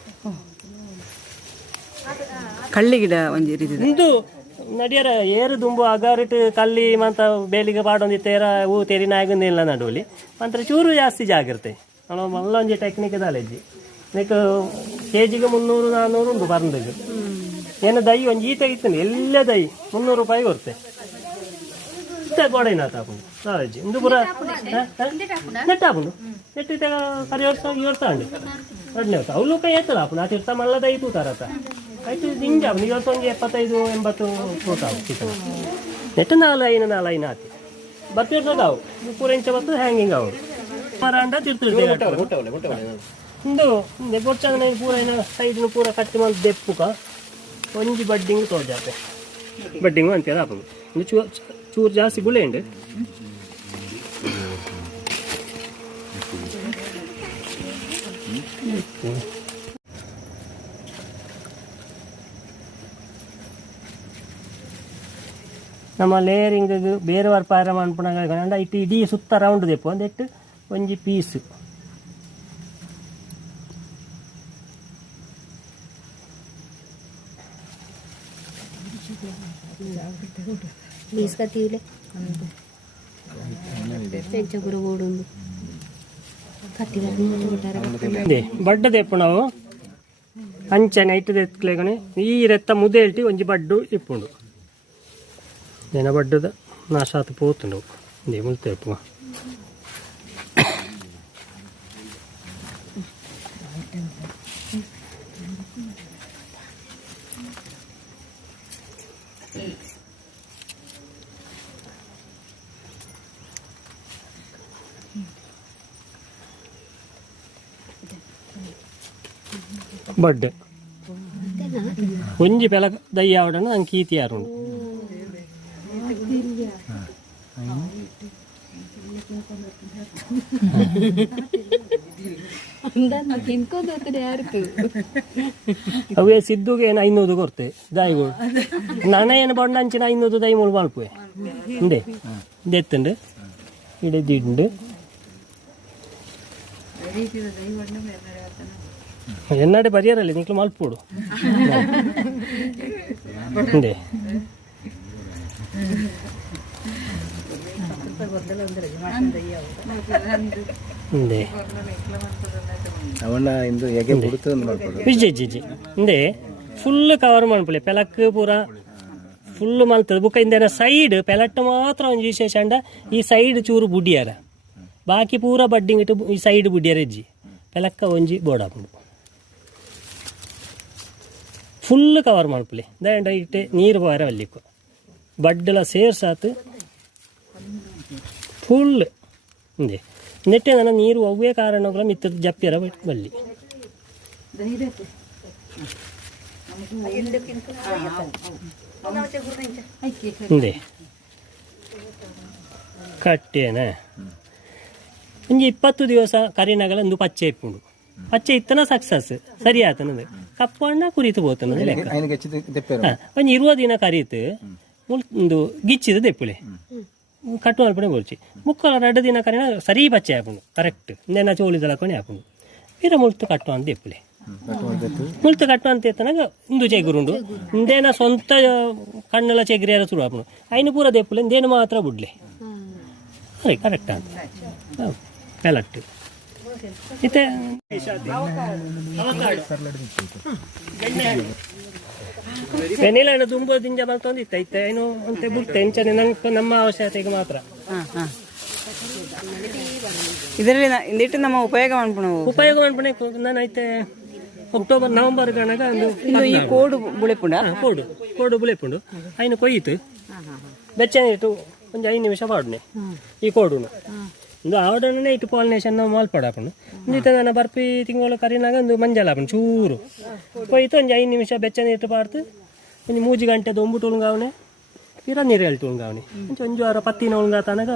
ಕಳ್ಳಿ ಗಿಡ ಒಂಜಿ ರೀತಿ ಇಂದು ನಡಿಯರ ಏರು ದುಂಬು ಅಗಾರಿಟ್ಟು ಕಲ್ಲಿ ಮಂತ ಬೇಲಿಗೆ ಬಾಡೊಂದಿತ್ತೇರ ಹೂ ತೆರಿನ ಆಗಂದಿಲ್ಲ ನಡುವಲ್ಲಿ ಮಂತ್ರ ಚೂರು ಜಾಸ್ತಿ ಜಾಗಿರ್ತೆ ನಾವು ಮಲ್ಲೊಂಜಿ ಟೆಕ್ನಿಕ್ ದಾಲೆಜ್ಜಿ ನೆಕ್ ಕೆಜಿಗೆ 300-400 ಉಂಟು ಬರ್ಂದಿಗೆ ಏನು ದೈ ಒಂದು ಈತ ಇತ್ತು ಎಲ್ಲ ದೈ 300 ರೂಪಾಯಿ ಕೊಡ್ತೆ ಗೋಡೆನ ತಾಪುಂಡು ನಾಲೆಜ್ಜಿ ಇಂದು ಪೂರ ನೆಟ್ಟಾಪುಂಡು ನೆಟ್ಟಿದ್ದ ಕರಿ ವರ್ಷ ಈ ವರ್ಷ ಅಂಡು ಒಡ್ನೆ ವರ್ಷ ಅವಳು ಕೈ ಎತ್ತಲ್ಲ ಆಪುಂಡು ಆ ತೀರ್ಥ ಮಲ್ಲ ದೈ ತೂತಾರತ್ತ ಆಯ್ತು ನಿಂಜ ಈ ವರ್ಷ ಒಂದು 75-80 ಫ್ರೂಟ್ ಆವು ಚಿಕನ್ ನೆಟ್ಟು 4 ಹಾಕಿ ಬರ್ತಿರ್ತಾವು ಪೂರ ಇಂಚ ಬರ್ತದೆ ಹ್ಯಾಂಗಿಂಗ್ ಅವು ಮರ ಅಂಡ ತಿರ್ತಿರ್ತೇವೆ ಇಂದು ಬೊಚ್ಚನ ಪೂರ ಏನ ಸೈಡ್ನು ಪೂರ ಕಟ್ಟಿ ಮಾಡಿ ದೆಪ್ಪುಕ ಒಂಜಿ ಬಡ್ಡಿಂಗ್ ತೋಜಾತೆ ಬಡ್ಡಿಂಗು ಅಂತೀರ ಹಾಕೋದು ಒಂದು ಚೂರು ಜಾಸ್ತಿ ಗುಳೆ ಉಂಡು ನಮ್ಮ ಲೇಯರಿಂಗ್ ಬೇರೆ ಪಾರ ಮಾಡ್ಕೊಂಡ ಇಟ್ಟು ಇಡೀ ಸುತ್ತ ರೌಂಡ್ ದೆಪ್ಪು ಒಂದಿಟ್ಟು ಒಂಜಿ ಪೀಸ್ ಬಡ್ಡ ದೆಪ್ಪು ನಾವು ಅಂಚನೆ ಇಟ್ಟು ದೆತ್ಕ್ಲೇಗನೆ ಈ ರೆತ್ತ ಮುದೆ ಇಟ್ಟು ಒಂಜಿ ಬಡ್ಡು ಇಪ್ಪುಂಡು ನೆನ ಬಡ್ಡದ ನಾಶಾತ ಪೋತುಂಡು ದೇ ಮುಲ್ತೇಪು ಬಡ್ಡೆ ಒಂಜಿ ಬೆಲ ದಯ್ಯ ಆವಡನ ನಂಗೆ ಕೀತಿ ಯಾರುಂಡು ಅವೇ ಸಿದ್ದುಗೆ ಏನು 500 ಕೊಡ್ತೆ ದಾಯಿಗಳು ನಾನ ಏನು ಬಣ್ಣ ಅಂಚಿನ 500 ದೈ ಮೂಳು ಮಲ್ಪುವೆ ಉಂಡೆ ದೆತ್ತುಂಡು ಇಡದಿಂಡು ಎನ್ನಡೆ ಬರಿಯರಲ್ಲಿ ನಿಕ್ಲು ಮಲ್ಪೋಡು ಉಂಡೆ ವಿಜಯ್ ಹಿಂದೆ ಫುಲ್ ಕವರ್ ಮಾಡ್ಪಲೆ ಪೆಲಕ್ ಪೂರ ಫುಲ್ ಮಲ್ತದ ಬುಕ್ಕ ಹಿಂದೆ ಸೈಡ್ ಪೆಲಟ್ ಮಾತ್ರ ಒಂದು ವಿಶೇಷ ಅಂಡ ಈ ಸೈಡ್ ಚೂರು ಬುಡ್ಡಿಯಾರ ಬಾಕಿ ಪೂರ ಬಡ್ಡಿಂಗ್ ಇಟ್ಟು ಈ ಸೈಡ್ ಬುಡ್ಡಿಯಾರ ಇಜ್ಜಿ ಪೆಲಕ್ಕ ಒಂಜಿ ಬೋಡಾಪುಂಡು ಫುಲ್ ಕವರ್ ಮಾಡ್ಪಲೆ ದಂಡ ಇಟ್ಟೆ ನೀರು ಬಾರ ಅಲ್ಲಿಕ್ಕು ಬಡ್ಡಲ ಸೇರ್ಸಾತು ಫುಲ್ ಹಿಂದೆ ನೆಟ್ಟೆ ನನ್ನ ನೀರು ಅವೇ ಕಾರಣಗಳ ಮಿತ್ತದ ಜಪ್ಪಿರ ಬಲ್ಲಿ ಹಿಂದೆ ಕಟ್ಟೇನ ಒಂಜಿ 20 ದಿವಸ ಕರಿನಗಲ ಒಂದು ಪಚ್ಚೆ ಇಪ್ಪುಂಡು ಪಚ್ಚೆ ಇತ್ತನ ಸಕ್ಸಸ್ ಸರಿ ಆತನದು ಕಪ್ಪಣ್ಣ ಕುರಿತು ಹೋತನದು ಲೆಕ್ಕ ಒಂಜಿ 20 ದಿನ ಕರೀತು ಒಂದು ಗಿಚ್ಚಿದ ದೆಪ್ಪುಲೆ ಕಟ್ಟು ಮಲ್ಪಣೆ ಬೋರ್ಚಿ ಮುಕ್ಕಲ 2 ದಿನ ಕರಿನ ಸರಿ ಪಚ್ಚೆ ಹಾಕೊಂಡು ಕರೆಕ್ಟ್ ನೆನ ಚೋಳಿದಲಕೊಂಡೆ ಹಾಕೊಂಡು ವೀರ ಮುಳ್ತು ಕಟ್ಟು ಅಂತ ದೆಪ್ಪುಲೆ ಮುಳ್ತು ಕಟ್ಟು ಅಂತ ಎತ್ತನಾಗ ಇಂದು ಚೆಗುರುಂಡು ಇಂದೇನ ಸ್ವಂತ ಕಣ್ಣೆಲ್ಲ ಚೆಗ್ರಿಯಾರ ಶುರು ಹಾಕೊಂಡು ಐನು ಪೂರ ದೆಪ್ಪುಲೆ ಇಂದೇನು ಮಾತ್ರ ಬುಡ್ಲೆ ಅರೆ ಕರೆಕ್ಟ್ ಅಂತ ಪೆಲಟ್ಟು ಇತ್ತೆ ವೆನಿಲ ಹಣ್ಣು ತುಂಬಾ ದಿಂಜ ಬಂತೊಂದಿತ್ತ ಇತ್ತೆ ಏನು ಅಂತ ಬಿಡ್ತೆ ಎಂಚನೆ ನಂಗೆ ನಮ್ಮ ಅವಶ್ಯಕತೆಗೆ ಮಾತ್ರ. ಇದರಲ್ಲಿ ಇಂದಿಟ್ಟು ನಮ್ಮ ಉಪಯೋಗ ಮಾಡ್ಬಿಡವು. ಉಪಯೋಗ ಮಾಡ್ಬಣೆ ನಾನು ಐತೆ ಅಕ್ಟೋಬರ್ ನವೆಂಬರ್ ಗಣಗ ಇಂದು ಈ ಕೋಡು ಬುಳೆಪುಂಡ ಕೋಡು ಬುಳೆಪುಂಡು ಅಯ್ನು ಕೊಯ್ಯಿತು ಬೆಚ್ಚನೆ ಇಟ್ಟು ಒಂದು 5 ನಿಮಿಷ ಪಾಡ್ನೆ ಈ ಕೋಡುನು ಒಂದು ಆವಡನೆ ಇಟ್ಟು ಪಾಲಿನೇಷನ್ ನಾವು ಮಾಲ್ಪಡಾಪುಂಡು ಇಂದಿತ್ತ ನಾನು ಬರ್ಪಿ ತಿಂಗಳು ಕರಿನಾಗ ಒಂದು ಮಂಜಾಲಾಪುಂಡು ಚೂರು ಕೊಯ್ತು ಒಂದು 5 ನಿಮಿಷ ಬೆಚ್ಚನೆ ಇಟ್ಟು ಪಾಡ್ತು ಒಂದು 3 ಗಂಟೆದು ಒಂಬುಟ್ಟು ಉಳ್ಗಾವನೆ ಇರ ನೀರು ಹೇಳ್ತು ಉಳ್ಗಾವನೆ ಒಂದು ವಾರ ಪತ್ತಿನ ಉಳ್ಗಾ ತನಕ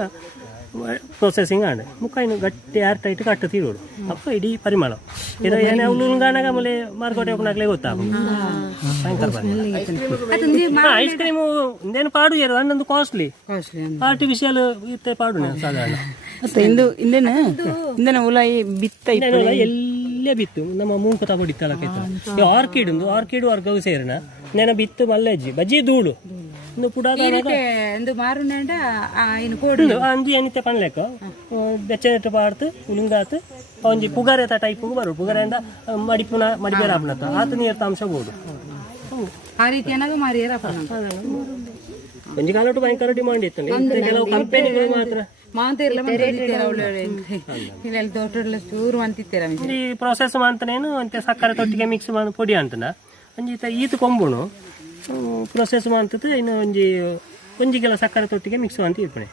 ಪ್ರೊಸೆಸಿಂಗ್ ಆಂಡ್ ಮುಖಾಯಿನ ಗಟ್ಟಿ ಏರ್ ಟೈಟ್ ಕಟ್ಟು ತೀರೋಡು ಅಪ್ಪ ಇಡೀ ಪರಿಮಳ ಇದು ಏನೇ ಉಳ್ಗಾನಾಗ ಆಮೇಲೆ ಮಾರ್ಕೋಟೆ ಹೋಗ್ನಾಗ್ಲೇ ಗೊತ್ತಾಗ ಐಸ್ ಕ್ರೀಮು ಇಂದೇನು ಪಾಡು ಇರೋದು ಅನ್ನೊಂದು ಕಾಸ್ಟ್ಲಿ ಆರ್ಟಿಫಿಷಿಯಲ್ ಇತ್ತೆ ಪಾಡು ಸಾಧಾರಣ ಇಂದನ ಉಲಾಯಿ ಬಿತ್ತ ಎಲ್ಲೇ ಬಿತ್ತು ನಮ್ಮ ಮೂಂಕು ತಗೊಡಿತ್ತಲ್ಲ ಆರ್ಕಿಡ್ ವರ್ಗವು ಸೇರಿನ ನೆನ ಬಿತ್ತು ಮಲ್ಲೆಜ್ಜಿ ಬಜ್ಜಿ ಧೂಳು ಅಂಜಿ ಏನಿತ್ತೆ ಪಣ್ಲೆಕ್ಕ ಬೆಚ್ಚನೆಟ್ಟು ಪಾಡ್ತು ಉಳುಂಗಾತು ಒಂಜಿ ಪುಗಾರೆತ ಟೈಪ್ ಬರು ಪುಗಾರೆಂದ ಮಡಿಪುನ ಮಡಿಬೇರ ಆಪನತ್ತ ಆತ ನೀರ್ತ ಅಂಶ ಬೋಡು ಒಂಜಿ ಕಾಲೋಟು ಭಯಂಕರ ಡಿಮಾಂಡ್ ಇತ್ತು ಕೆಲವು ಕಂಪೆನಿಗಳು ಮಾತ್ರ ಈ ಪ್ರೊಸೆಸ್ ಮಾಡ್ತಾನೇನು ಅಂತ ಸಕ್ಕರೆ ತೊಟ್ಟಿಗೆ ಮಿಕ್ಸ್ ಮಾಡಿ ಪೊಡಿ ಅಂತನ ಒಂಜಿತ ಈತ ಕೊಂಬುಣು ಪ್ರೊಸೆಸ್ ಮಾಡ್ತದೆ ಇನ್ನು ಒಂಜಿಗೆಲ್ಲ ಸಕ್ಕರೆ ತೊಟ್ಟಿಗೆ ಮಿಕ್ಸ್ ಅಂತ ಇರ್ಪಣೆ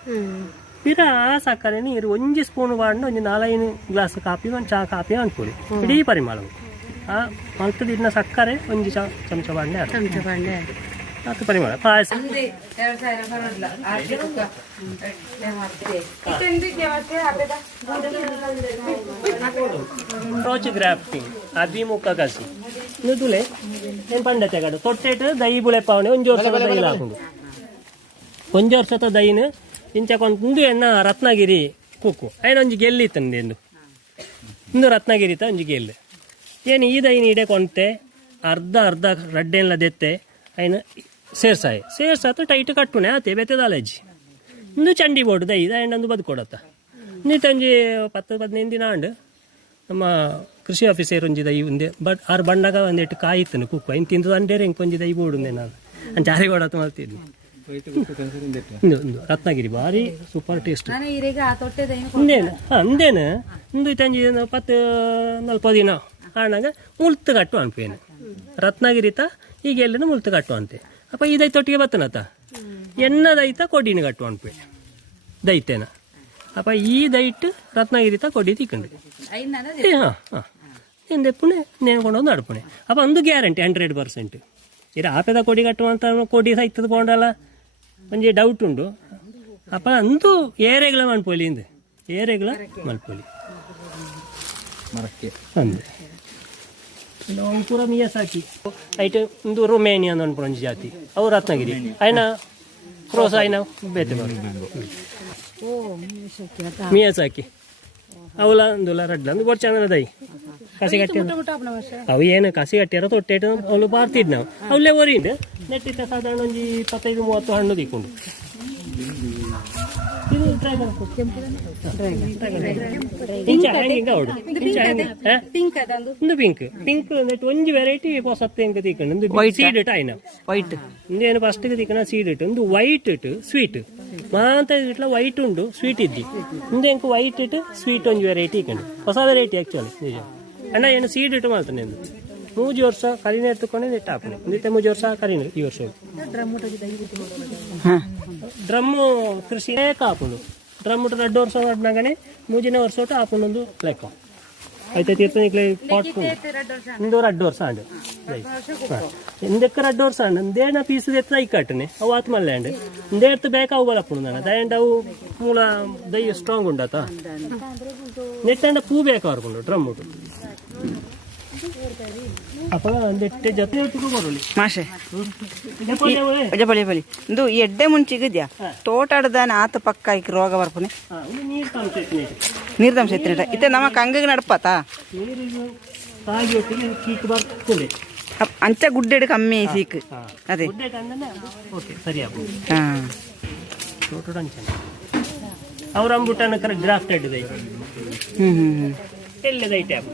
ಪಿರ ಆ ಸಕ್ಕರೆ ನೀರು 1 ಸ್ಪೂನ್ ಬಾಡಿನ ಒಂದು 4 ಗ್ಲಾಸ್ ಕಾಫಿ ಒಂದು ಚಾ ಕಾಫಿ ಅನ್ಕೊಳ್ಳಿ ಇಡೀ ಪರಿಮಳ ಆ ಮಲ್ತದ ಇನ್ನ ಸಕ್ಕರೆ 1 ಚಮಚ ಬಾಡಿನ ಅದು ಪರಿಮಳ ಪಾಯಸ ಕ್ರೋಚ್ ಗ್ರಾಫ್ಟಿಂಗ್ ಅಭಿಮುಖ ಕಸಿ ನುದುಲೆ ಏನು ಪಂಡತೆ ಕಡು ತೊಟ್ಟೆಟ್ಟು ದೈ ಬುಳೆ ಪಾವನೆ 1 ವರ್ಷದ ದೈಲ ಹಾಕೊಂಡು 1 ವರ್ಷದ ದೈನು ಇಂಚಕೊಂದು ಎನ್ನ ರತ್ನಗಿರಿ ಕುಕ್ಕು ಐನ ಒಂಜಿ ಗೆಲ್ಲಿ ತಂದೆಂದು ಇಂದು ರತ್ನಗಿರಿ ತ ಒಂಜಿ ಗೆಲ್ಲು ಏನು ಈ ದೈನ ಇಡೆ ಕೊಂತೆ ಅರ್ಧ ರಡ್ಡೆಲ್ಲ ದೆತ್ತೆ ಐನ ಸೇರ್ಸಾತು ಟೈಟ್ ಕಟ್ಟುನೆ ಆತೆ ಬೆತ್ತದಾಲಜ್ಜಿ ಇಂದು ಚಂಡಿ ಬೋರ್ಡು ದೈ ಐಂಡೊಂದು ಬದುಕೊಡತ್ತ ನೀ ತಂಜಿ 10-15 ದಿನ ಆಂಡು ನಮ್ಮ ಕೃಷಿ ಆಫೀಸರ್ ಒಂಜಿ ದೈ ಉಂದೆ ಬಟ್ ಆರು ಬಂಡಾಗ ಒಂದೆಟ್ಟು ಕಾಯಿತ್ತನು ಕುಕ್ಕು ಐನ್ ತಿಂದು ಅಂಡೇರೆ ಹೆಂಗೆ ಒಂಜಿ ದೈ ಬೋಡುಂದೆ ನಾನು ಜಾರಿ ಕೊಡತ್ತ ಮಾಡ್ತಿದ್ವಿ ರತ್ನಗಿರಿ ಭಾರಿ ಸೂಪರ್ ಟೇಸ್ಟ್ ಅಂದೇನು ಇಂದು ತಂಜಿ 10-40 ದಿನ ಆಣಾಗ ಮುಳ್ತು ಕಟ್ಟು ಅನ್ಪೇನು ರತ್ನಗಿರಿತ ಈಗ ಎಲ್ಲನೂ ಮುಳ್ತು ಕಟ್ಟು ಅಂತೆ ಅಪ್ಪ ಈ ದೈತೊಟ್ಟಿಗೆ ಬತ್ತನತ್ತ ಎನ್ನದೈತ ಕೊಡಿನ ಕಟ್ಟು ಅನ್ಪೆ ದೈತೇನ ಅಪ್ಪ ಈ ದೈಟ್ ರತ್ನಗಿರಿತ ಕೊಡಿ ತಿಕ್ಕಂಡು ಎಂದೆಪ್ಪುಣೆ ನೇನ್ಕೊಂಡೊಂದು ನಡ್ಪುಣೆ ಅಪ್ಪ ಒಂದು ಗ್ಯಾರಂಟಿ 100% ಇದು ಆಪೆದ ಕೊಡಿ ಕಟ್ಟುವಂತ ಕೊಡಿ ಸೈತದ ಪೋಂಡಲ್ಲ ಒಂಜಿ ಡೌಟ್ ಉಂಡು ಅಪ್ಪ ಅಂದು ಏರೆಗಳ ಮಲ್ಪೊಲಿ ಇಂದು ಏರೆಗಳ ಮಲ್ಪೊಲಿ ಅಂದೆ ನಾವು ಪೂರ ಮಿಯಾಸಾಕಿ ಐಟ್ ಒಂದು ರೊಮೇನಿಯಾ ಅನ್ಕೊಂಡು ಒಂಜಿ ಜಾತಿ ಅವು ರತ್ನಗಿರಿ ಆಯ್ನ ಕ್ರೋಸ್ ಆಯ್ನ ಬೇತೆ ಬರು ಮಿಯಾಸಾಕಿ ಅವಲ ಒಂದುಲ ರಡ್ಲ ಒಂದು ಬೋರ್ ಚಂದನ ದೈ ಕಸಿ ಕಟ್ಟಿ ಅವು ಏನು ಕಸಿ ಕಟ್ಟಿಯಾರ ತೊಟ್ಟೆಟ್ಟು ಅವಳು ಬಾರ್ತಿದ್ ನಾವು ಅವಲ್ಲೇ ಓರಿಂದ ನೆಟ್ಟಿತ್ತ ಸಾಧಾರಣ ಒಂಜಿ 25-30 ಹಣ್ಣು ತಿಕ್ಕೊಂಡು ಇದು ಡ್ರ್ಯಾಗನ್ ಒಂದು ಪಿಂಕ್ ನೆಟ್ಟು ಒಂಜಿ ವೆರೈಟಿ ಹೊಸತ್ತು ಹೆಂಗೆ ತಿಕ್ಕೊಂಡು ಸೀಡ್ ಇಟ್ಟು ಆಯ್ನ ವೈಟ್ ಇಂದೇನು ಫಸ್ಟ್ಗೆ ತಿಕ್ಕಣ ಸೀಡ್ ಇಟ್ಟು ಒಂದು ವೈಟ್ ಇಟ್ಟು ಸ್ವೀಟ್ ಮಾಂತ ಇಟ್ಲ ವೈಟ್ ಉಂಡು ಸ್ವೀಟ್ ಇದ್ದಿ ಮುಂದೆ ಹೆಂಗೆ ವೈಟ್ ಇಟ್ಟು ಸ್ವೀಟ್ ಒಂಜಿ ವೆರೈಟಿ ಇಕ್ಕೊಂಡು ಹೊಸ ವೆರೈಟಿ ಆ್ಯಕ್ಚುಲಿ ನಿಜ ಅಣ್ಣ ಏನು ಸೀಡ್ ಇಟ್ಟು ಮಾಡ್ತಾನೆ ಎಂದು 3 ವರ್ಷ ಕರಿನೆ ಎತ್ತುಕೊಂಡೆ ನೆಟ್ಟು ಹಾಕೋಣ ಮುಂದೆ 3 ವರ್ಷ ಕರಿನೆ ಈ ವರ್ಷ ಡ್ರಮ್ಮು ಕೃಷಿ ಕಾಪುಂಡು ಡ್ರಮ್ 2 ವರ್ಷ ಮಾಡಿನಾಗನೆ 3ನೇ ವರ್ಷ ಒಟ್ಟು ಹಾಕೊಂಡೊಂದು ಲೆಕ್ಕ ಆಯ್ತಾ ತೀರ್ಥನಿಕ್ಲೆ ಪಾಟ್ ಇಂದು 2 ವರ್ಷ ಆಂಡು ಇಂದಕ್ಕೆ 2 ವರ್ಷ ಆಂಡು ಇಂದೇನ ಪೀಸ್ ಎತ್ತ ಈ ಕಟ್ಟನೆ ಅವು ಆತ್ ಮಲ್ಲೆ ಅಂಡು ಇಂದೇ ಎತ್ತು ಬೇಕಾ ಅವು ಬಲಪ್ಪುಂಡು ನಾನು ದಯಂಡ್ ಅವು ಮೂಲ ದೈ ಸ್ಟ್ರಾಂಗ್ ಉಂಡಾತ ನೆಟ್ಟಂಡ ಪೂ ಬೇಕಾ ಬರ್ಕೊಂಡು ಡ್ರಮ್ ಉಂಟು ಅಪ್ಪ ಒಂದೆಟ್ಟೆ ಜೊತೆ ಹೊತ್ತಿಗೂ ಬರೋಲಿ ಮಾಷೆ ಬಳಿ ಇಂದು ಎಡ್ಡೆ ಮುಂಚಿಗಿದ್ಯಾ ತೋಟಾಡದಾನ ಆತ ಪಕ್ಕ ಈಗ ರೋಗ ಬರ್ಪುನೆ ನೀರ್ ತಂಶ ಎತ್ತಿನ ಇತ್ತೆ ನಮ್ಮ ಕಂಗಿಗೆ ನಡ್ಪತಾ ಅಂಚ ಗುಡ್ಡೆಡು ಕಮ್ಮಿ ಸೀಕ್ ಅದೇ ಅವ್ರ ಅಂಬುಟ್ಟನ ಗ್ರಾಫ್ಟೆಡ್ ಎಲ್ಲದ ಐಟಮ್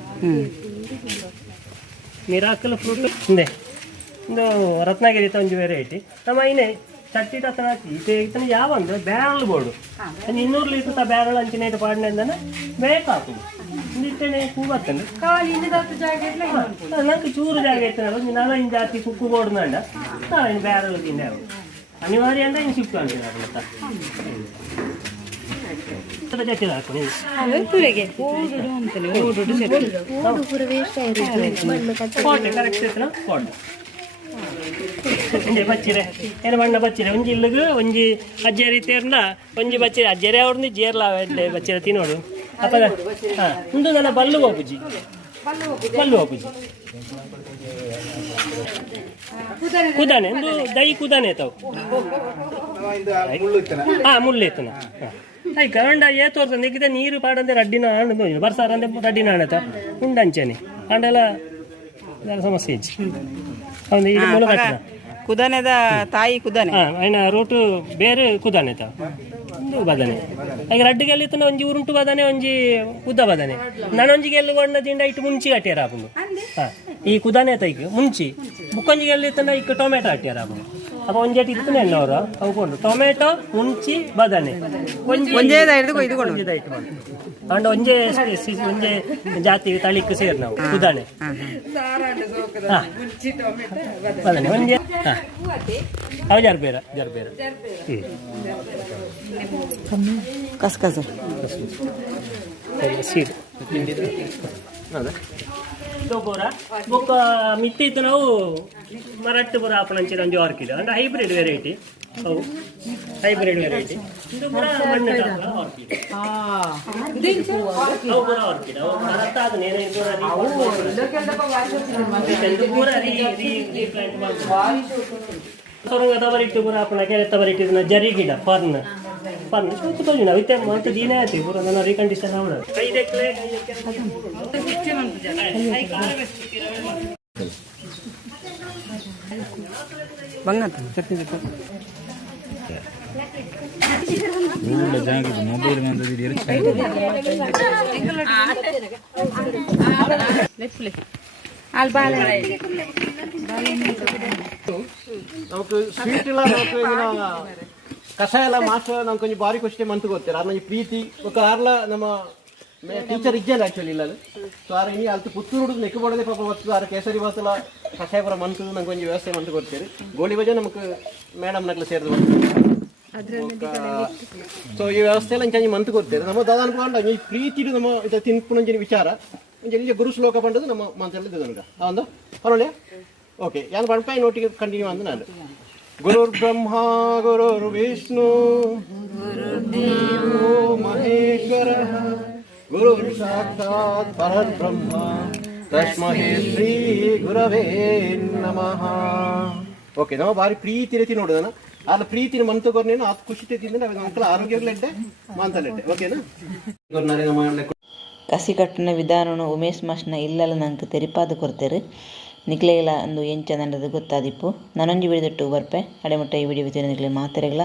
ಮಿರಾಕಲ್ ಫ್ರೂಟ್ ಹಿಂದೆ ಒಂದು ರತ್ನಗಿರಿ ಒಂಜಿ ವೆರೈಟಿ ನಮ್ಮ ಐನೆ ಚಟ್ಟಿ ತನ ಈತನ ಯಾವ ಅಂದ್ರೆ ಬ್ಯಾರಲ್ ಬೋರ್ಡು 200 ಲೀಟರ್ ಬ್ಯಾರಲ್ ಅಂಚಿನ ಪಾಡಿನ ಬೇಕಾಕು ಇಟ್ಟನೆ ಹೂ ಬರ್ತಂದ್ರೆ ನಂಗೆ ಚೂರು ಜಾಗ ಐತೆ ನಾನು ಇನ್ನು ಜಾತಿ ಕುಕ್ಕು ಬೋರ್ಡು ನಂಡ ನಾನು ಬ್ಯಾರಲ್ ತಿಂದೆ ಅನಿವಾರ್ಯ ಅಂದ್ರೆ ಇನ್ನು ಶಿಫ್ಟ್ ಅಂತೀನಿ ಕೋಟೆ ಕರೆಕ್ಟ್ ಐತನ ಕೋಟೆ ಒಂಜಿ ಬಚ್ಚಿರೆ ಏನು ಬಣ್ಣ ಬಚ್ಚಿರೆ ಒಂಜಿ ಇಲ್ಲಿಗೆ ಒಂಜಿ ಅಜ್ಜೇರಿ ತೇರ್ನ ಒಂಜಿ ಬಚ್ಚಿರೆ ಅಜ್ಜೇರಿ ಅವ್ರನ್ನ ಜೇರ್ಲ ಬಚ್ಚಿರೆ ತಿನ್ನೋಡು ಅಪ್ಪ ಹಾಂ ಒಂದು ನನ್ನ ಬಲ್ಲು ಹೋಗುಜಿ ಕುದಾನೆ ಒಂದು ದೈ ಕುದಾನೆ ತಾವು ಹಾಂ ಮುಳ್ಳೆತ್ತನ ಐ ಕರಂಡ ಏತೋರ್ಸ ನೆಗಿದ ನೀರು ಪಾಡಂದೆ ರಡ್ಡಿನ ಹಣ್ಣು ಬರ್ಸಾರಂದೆ ರಡ್ಡಿನ ಹಣ್ಣತ ಉಂಡಂಚನೆ ಹಣ್ಣೆಲ್ಲ ಸಮಸ್ಯೆ ಇಜ್ಜಿ ಅವನು ಇದು ಮುಳುಗಟ್ಟಿನ ಕುದಾನೆದ ತಾಯಿ ಕುದಾನೆ ఆయన రోటు ಬೇರೆ ಕುದಾನೆ ತ ಒಂದು ಬದನೆ ಈಗ ರಡ್ಡಿಗೆ ಎಲ್ಲಿತ್ತನ ಒಂಜಿ ಉರುಂಟು ಬದನೆ ಒಂಜಿ ಉದ್ದ ಬದನೆ ನಾನೊಂಜಿಗೆ ಎಲ್ಲಿ ದಿಂಡ ಇಟ್ಟು ಮುಂಚಿ ಕಟ್ಟ್ಯಾರ ಆಪುಂಡು ಈ ಕುದಾನೆ ತೈಕ್ ಮುಂಚಿ ಬುಕ್ಕೊಂಜಿಗೆ ಎಲ್ಲಿತ್ತನ ಇಕ್ಕ ಟೊಮೆಟೊ ಕಟ್ಟ್ಯಾರ ಆಪುಂಡು ಅಪ್ಪ ಒಂಜೇಟಿ ಇತ್ತು ಎಣ್ಣವರು ಅವುಕೊಂಡು ಟೊಮೆಟೊ ಮುಂಚಿ ಬದನೆ ಅಂಡ್ ಒಂಜೆ ಒಂಜೆ ಜಾತಿ ತಳಿಕ್ ಸೇರ್ ನಾವು ಕುದಾನೆ ಬದನೆ ಒಂಜೆ ಅವು ಜರ್ಬೇರ ಕಸ್ಕಸ ಸೀಡ್ ಪೂರ ಬೊಕ್ಕ ಮಿತ್ತಿ ಇತ್ತು ನಾವು ಮರಟ್ಟು ಪೂರ ಆಪಣಂಚಿನ ಒಂಜಿ ಆರ್ಕಿಡ್ ಅಂದ್ರೆ ಹೈಬ್ರಿಡ್ ವೆರೈಟಿ ಅವು ಹೈಬ್ರಿಡ್ ವೆರೈಟಿ ಇದು ಪೂರ ಮಣ್ಣು ಆರ್ಕಿಡ್ ಅವು ಪೂರ ಆರ್ಕಿಡ್ ಅವು ಮರತ್ತ ಅದನ್ನ ಏನೇನು ಪೂರ ರೀಪ್ಲಾಂಟ್ ಮಾಡ್ತಾರೆ ಸೊರಂಗದ ಬರಿಟ್ಟು ಪೂರ ಆಪಣ ಕೆರೆತ್ತ ಬರಿಟ್ಟಿದ್ನ ಜರಿ ಗಿಡ ಫರ್ನ್ ತೋಜಿ ನಾವು ಇತ್ತೆ ಮತ್ತೆ ದೀನೇ ಆಯ್ತು ಪೂರ ನನ್ನ ರೀಕಂಡೀಷನ್ ಮಾಡೋದು ಬಂಗಂತ ಮೊಬೈಲ್ നമുക്ക് ಸ್ವೀಟಿಲ್ಲ ಕಷಾಯ ಮಾಸ್ಟರ್ ನಮ್ಗೆ ಕೊಂಚ ಬಾರಿ ಖುಷಿ ಮಂತ್ ಗೊತ್ತಿರ ಅದ್ರ ಪ್ರೀತಿ ఒక ಆರ್ಲ ನಮ್ಮ ಟೀಚರ್ ಇಜ್ಜಲ್ಲ ಆಕ್ಚುಲಿ ಇಲ್ಲ ಸೊ ಆರ ಇನಿ ಅಲ್ತು ಪುತ್ತೂರು ನೆಕ್ಕು ಬಡದೆ ಪಾಪ ಬರ್ತದೆ ಆರ ಕೇಸರಿ ಬಾಸಲ ಕಷಾಯ ಪುರ ಮಂತ್ ನಂಗೆ ಕೊಂಚ ವ್ಯವಸ್ಥೆ ಮಂತ್ ಕೊಡ್ತೀರಿ ಗೋಳಿ ಬಜೆ ನಮಗೆ ಮೇಡಮ್ ನಕ್ಲು ಸೇರಿದು ಸೊ ಈ ವ್ಯವಸ್ಥೆ ಎಲ್ಲ ಇಂಚ ಮಂತ್ ಕೊಡ್ತೀರಿ ನಮ್ಮ ದಾದಾನ ಪಂಡ ಈ ಪ್ರೀತಿ ನಮ್ಮ ಇದು ತಿನ್ಪುನಂಜಿನ ವಿಚಾರ ಒಂಜಿ ಗುರು ಶ್ಲೋಕ ಪಂಡದು ನಮ್ಮ ಮನಸ್ಸಲ್ಲಿ ನನಗೆ ಒಂದು ಪರೊಳ್ಳೆ ಓಕೆ ಯಾನ್ ಪಂಪ ನೋಟಿಗೆ ಕಂಟಿನ್ಯೂ ಅಂದ ನಾನು ಗುರುರ್ ಬ್ರಹ್ಮ ಗುರುರ್ ವಿಷ್ಣು ಗುರುರ್ದೇವೋ ಮಹೇಶ್ವರ ಗುರುರ್ ಸಾಕ್ಷಾತ್ ಪರಬ್ರಹ್ಮ ತಸ್ಮೈ ಶ್ರೀ ಗುರವೇ ನಮಃ ಓಕೆ ನಾವು ಬಾರಿ ಪ್ರೀತಿ ರೀತಿ ನೋಡೋದನ ಅಲ್ಲ ಪ್ರೀತಿನ ಮಂತು ಕೊರ್ನೇನು ಅದು ಖುಷಿ ತಿಂದ್ರೆ ನಾವು ಮಕ್ಕಳ ಆರೋಗ್ಯಗಳೆಡ್ಡೆ ಮಾಂತಲೆಡ್ಡೆ ಓಕೆನಾ ಕಸಿ ಕಟ್ಟಿನ ವಿಧಾನವನ್ನು ಉಮೇಶ್ ಮಾಸ್ನ ಇಲ್ಲಲ್ಲ ನಂಗೆ ತೆರಿಪಾದ ಕೊಡ್ತೇರು ನಿಕ್ಲೆಗಳ ಒಂದು ಎಂಚ ನಂಡದು ಗೊತ್ತಾದಿಪ್ಪು ನಾನೊಂಜಿ ವಿಡಿಯೋದಟ್ಟು ಬರ್ಪೆ ಅಡೆ ಮುಟ್ಟ ಈ ವಿಡಿಯೋ ನಿಕ್ಲೆ ಮಾತೆರೆಗಳ